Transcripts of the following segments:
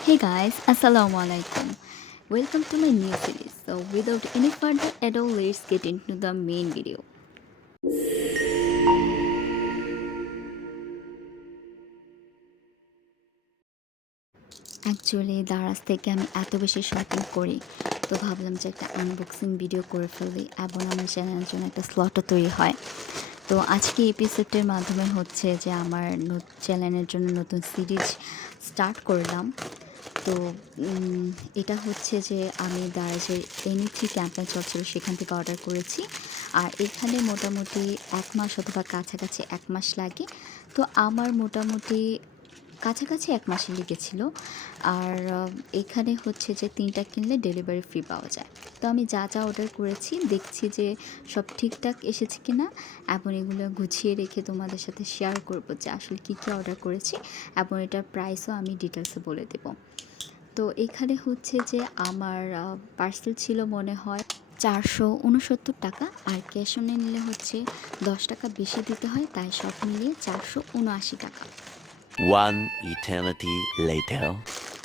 Hey guys, Assalamu alaikum. Welcome to my new series. So, without any further ado, let's get into the main video. Actually Daraz থেকে আমি এত বেশি shopping করি, তো ভাবলাম যে একটা আনবক্সিং ভিডিও করে ফেলি এবং আমার চ্যানেলের জন্য একটা স্লটও তৈরি হয়। তো আজকে এপিসোডের মাধ্যমে হচ্ছে যে আমার চ্যানেলের জন্য নতুন সিরিজ স্টার্ট করলাম। তো এটা হচ্ছে যে আমি দারাজের এনি3 ক্যাম্পেইন চলছিল সেখান থেকে অর্ডার করেছি। আর এখানে মোটামুটি 1 মাস অথবা কাছাকাছি 1 মাস লাগে। তো আমার মোটামুটি কাছাকাছি 1 মাসই লেগেছিল। আর এখানে হচ্ছে যে 3টা কিনলে ডেলিভারি ফ্রি পাওয়া যায়। তো আমি যা অর্ডার করেছি দেখছি যে সব ঠিকঠাক এসেছে কিনা, এবং এগুলো গুছিয়ে রেখে তোমাদের সাথে শেয়ার করব যে আসলে কী অর্ডার করেছি, এবং এটার প্রাইসও আমি ডিটেলসে বলে দেব। তো এখানে হচ্ছে যে আমার পার্সেল ছিল মনে হয় 469 টাকা, আর ক্যাশ অনে নিলে হচ্ছে 10 টাকা বেশি দিতে হয়, তাই সব মিলিয়ে 479 টাকা। One eternity later.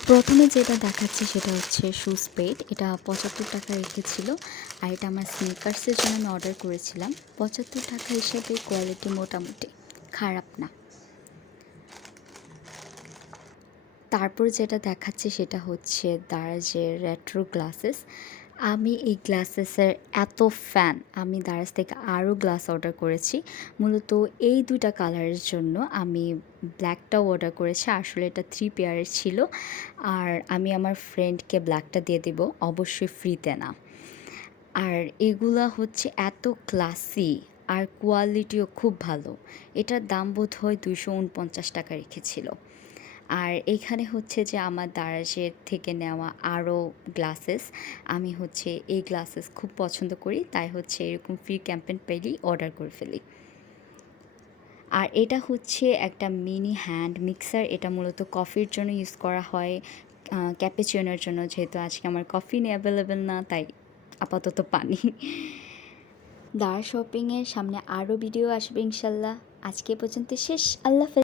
প্রথমে যেটা দেখাচ্ছে সেটা হচ্ছে শুজ পেড, এটা 75 টাকা রেখেছিল। আর এটা আমার স্নিকার্সের জন্য আমি অর্ডার করেছিলাম। 75 টাকা হিসেবে কোয়ালিটি মোটামুটি খারাপ না। তারপর যেটা দেখাচ্ছে সেটা হচ্ছে দারাজের রেট্রো গ্লাসেস। আমি এই গ্লাসেসের এত ফ্যান, আমি দারাজ থেকে আরও গ্লাস অর্ডার করেছি। মূলত এই দুইটা কালারের জন্য আমি ব্ল্যাকটাও অর্ডার করেছি। আসলে এটা 3 পেয়ারের ছিল, আর আমি আমার ফ্রেন্ডকে ব্ল্যাকটা দিয়ে দেব, অবশ্যই ফ্রিতে না। আর এগুলা হচ্ছে এত ক্লাসি, আর কোয়ালিটিও খুব ভালো। এটার দাম বোধ হয় 249 টাকা রেখেছিল। আর এইখানে হচ্ছে যে আমার দারাজের থেকে নেওয়া আরও গ্লাসেস, আমি হচ্ছে এই গ্লাসেস খুব পছন্দ করি, তাই হচ্ছে এরকম ফ্রি ক্যাম্পেইন পেলেই অর্ডার করে ফেলি। আর এটা হচ্ছে একটা মিনি হ্যান্ড মিক্সার, এটা মূলত কফির জন্য ইউজ করা হয়, ক্যাপুচিনোর জন্য। যেহেতু আজকে আমার কফি অ্যাভেলেবেল না, তাই আপাতত পানি। দারা শপিংয়ের সামনে আরও ভিডিও আসবে ইনশাল্লাহ। আজকে পর্যন্ত শেষ। আল্লাহ হাফেজ।